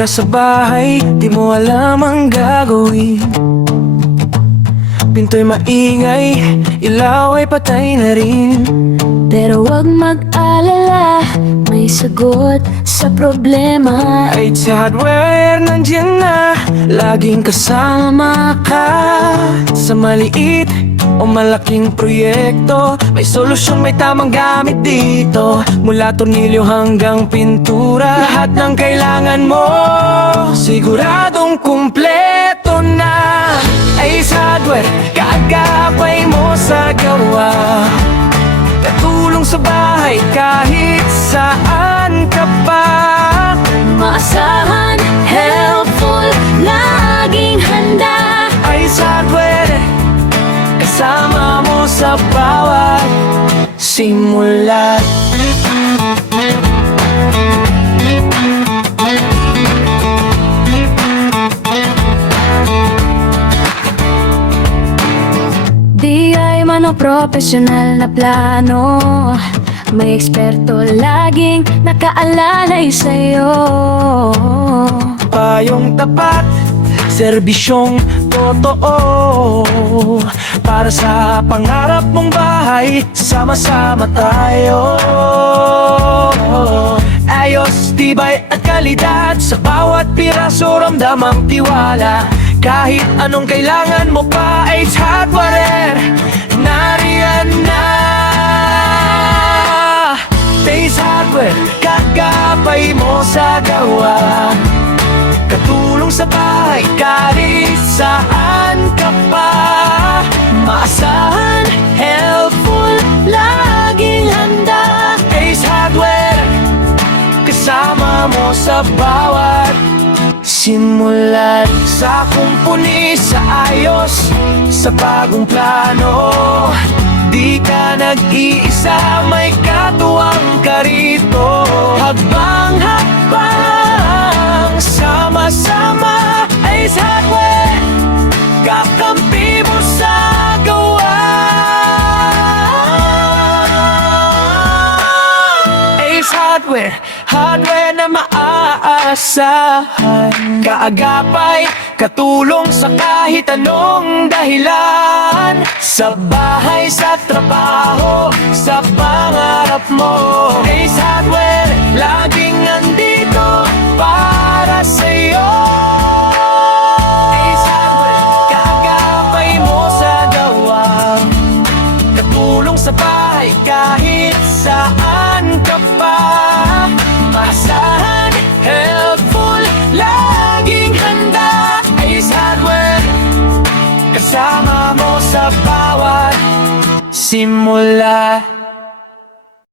tira sa bahay, di mo alam ang gagawin. Pinto'y maingay, ilaw ay patay na rin. Pero wag mag-alala, may sagot sa problema. Ace Hardware nandiyan na, laging kasama ka. Sa maliit o malaking proyekto, may solusyon, may tamang gamit dito. Mula tornilyo hanggang pintura, lahat ng kailangan mo siguradong kumpleto na. Ace Hardware, kaagapay mo sa gawa. Katulong sa bahay kahit saan ka pa. Maasahan, helpful, laging handa. Ace Hardware, kasama mo sa bawat simula. Di ay man o profesional na plano, may eksperto laging nakaalalay sa'yo. Payong tapat, serbisyong totoo, para sa pangarap mong bahay, sama-sama tayo. Ayos, tibay at kalidad, sa bawat piraso ramdam ang tiwala. Kahit anong kailangan mo pa, Ace Hardware, nariyan na. Ace Hardware, kagapay mo sa gawa. Katulong sa bahay kahit saan ka pa. Maasahan, helpful, laging handa. Ace Hardware, kasama mo sa bawat simula. Sa kumpuni, sa ayos, sa bagong plano, di ka nag-iisa, may katuwang ka rito. Habang-habang, sama-sama, Ace Hardware, kakampi mo sa gawa. Ace Hardware, hardware na maaasahan. Kaagapay, katulong sa kahit anong dahilan. Sa bahay, sa trabaho, sa pangarap mo, Ace Hardware, laging nandito para sa'yo. Ace Hardware, kaagapay mo sa gawa. Katulong sa bahay kahit saan ka pa. Maasahan, helpful, laging handa. Ace Hardware, kasama mo sa bawat simula.